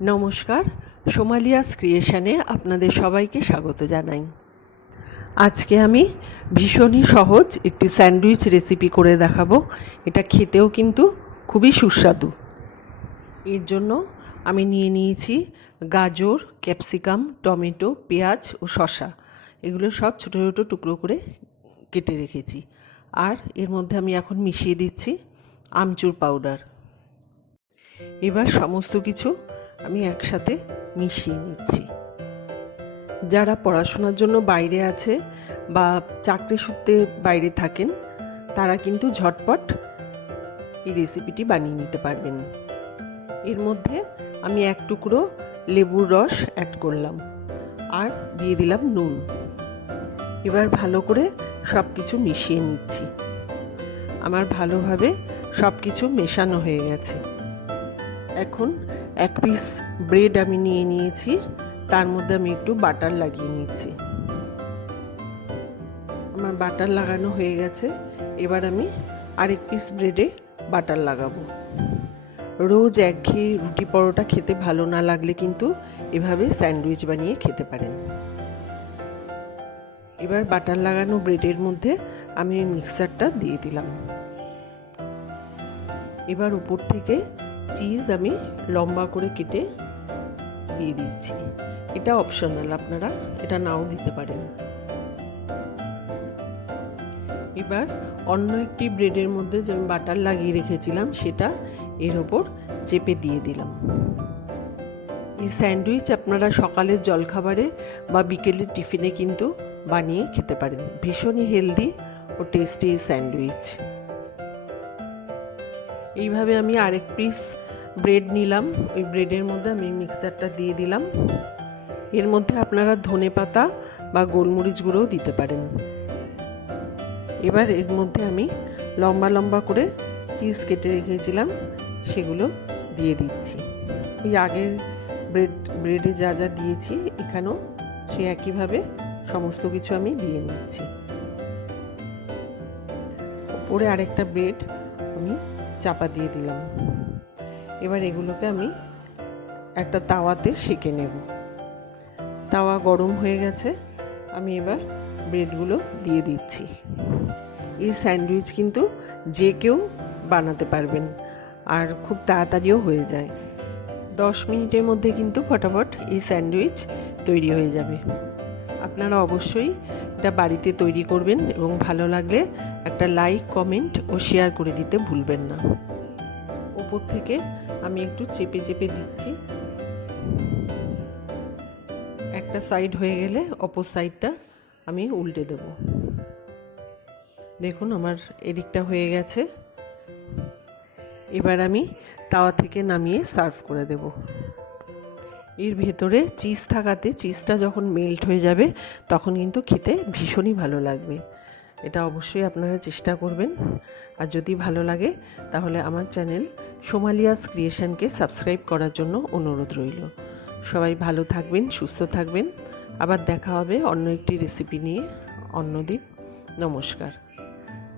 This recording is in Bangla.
নমস্কার, সোমালিয়াস ক্রিয়েশনে আপনাদের সবাইকে স্বাগত জানাই। আজকে আমি ভীষণই সহজ একটি স্যান্ডউইচ রেসিপি করে দেখাবো। এটা খেতেও কিন্তু খুবই সুস্বাদু। এর জন্য আমি নিয়ে নিয়েছি গাজর, ক্যাপসিকাম, টমেটো, পেঁয়াজ ও শসা। এগুলো সব ছোটো ছোটো টুকরো করে কেটে রেখেছি। আর এর মধ্যে আমি এখন মিশিয়ে দিচ্ছি আমচুর পাউডার। এবার সমস্ত কিছু আমি একসাথে মিশিয়ে নিচ্ছি। যারা পড়াশোনার জন্য বাইরে আছে বা চাকরি সূত্রে বাইরে থাকেন, তারা কিন্তু ঝটপট এই রেসিপিটি বানিয়ে নিতে পারবেন। এর মধ্যে আমি এক টুকরো লেবুর রস অ্যাড করলাম আর দিয়ে দিলাম নুন। এবার ভালো করে সব কিছু মিশিয়ে নিচ্ছি। আমার ভালোভাবে সব কিছু মেশানো হয়ে গেছে। এখন এক পিস ব্রেড আমি নিয়ে নিয়েছি, তার মধ্যে আমি একটু বাটার লাগিয়ে নিয়েছি আমার বাটার লাগানো হয়ে গেছে, এবার আমি আরেক পিস ব্রেডে বাটার লাগাবো। রোজ একঘেয়ে রুটি পরোটা খেতে ভালো না লাগলে কিন্তু এভাবে স্যান্ডউইচ বানিয়ে খেতে পারেন। এবার বাটার লাগানো ব্রেডের মধ্যে আমি মিক্সারটা দিয়ে দিলাম। এবার উপর থেকে চিজ আমি লম্বা করে কেটে দিয়ে দিচ্ছি। এটা অপশনাল আপনারা এটা নাও দিতে পারেন। এবার অন্য একটি ব্রেডের মধ্যে যে আমি বাটার লাগিয়ে রেখেছিলাম সেটা এর ওপর চেপে দিয়ে দিলাম। এই স্যান্ডউইচ আপনারা সকালের জলখাবারে বা বিকেলের টিফিনে কিন্তু বানিয়ে খেতে পারেন। ভীষণই হেলদি ও টেস্টি স্যান্ডউইচ। এইভাবে আমি আরেক পিস ব্রেড নিলাম। ওই ব্রেডের মধ্যে আমি মিক্সারটা দিয়ে দিলাম। এর মধ্যে আপনারা ধনে পাতা বা গোলমরিচ গুঁড়োও দিতে পারেন। এবার এর মধ্যে আমি লম্বা লম্বা করে চিজ কেটে রেখেছিলাম, সেগুলো দিয়ে দিচ্ছি। ওই আগের ব্রেড ব্রেডে যা যা দিয়েছি, এখানেও সে একইভাবে সমস্ত কিছু আমি দিয়ে নিচ্ছি। ওপরে আরেকটা ব্রেড আমি চাপা দিয়ে দিলাম। এবার এগুলোকে আমি একটা তাওয়াতে সেঁকে নেব। তাওয়া গরম হয়ে গেছে। আমি এবার ব্রেডগুলো দিয়ে দিচ্ছি। এই স্যান্ডউইচ কিন্তু যে কেউ বানাতে পারবেন আর খুব তাড়াতাড়িও হয়ে যায়। দশ মিনিটের মধ্যে কিন্তু ফটাফট এই স্যান্ডউইচ তৈরি হয়ে যাবে। আপনারা অবশ্যই এটা বাড়িতে তৈরি করবেন এবং ভালো লাগলে একটা লাইক কমেন্ট ও শেয়ার করে দিতে ভুলবেন না। ওপর থেকে আমি একটু চেপে চেপে দিচ্ছি। একটা সাইড হয়ে গেলে অপর সাইডটা আমি উল্টে দেব। দেখুন আমার এদিকটা হয়ে গেছে। এবার আমি তাওয়া থেকে নামিয়ে সার্ভ করে দেব। এর ভেতরে চিজ থাকাতে চিজটা যখন মেল্ট হয়ে যাবে, তখন কিন্তু খেতে ভীষণই ভালো লাগবে। এটা অবশ্যই আপনারা চেষ্টা করবেন। আর যদি ভালো লাগে, তাহলে আমার চ্যানেল সোমালিয়াস ক্রিয়েশনকে সাবস্ক্রাইব করার জন্য অনুরোধ রইল। সবাই ভালো থাকবেন, সুস্থ থাকবেন। আবার দেখা হবে অন্য একটি রেসিপি নিয়ে। অন্যদিন, নমস্কার।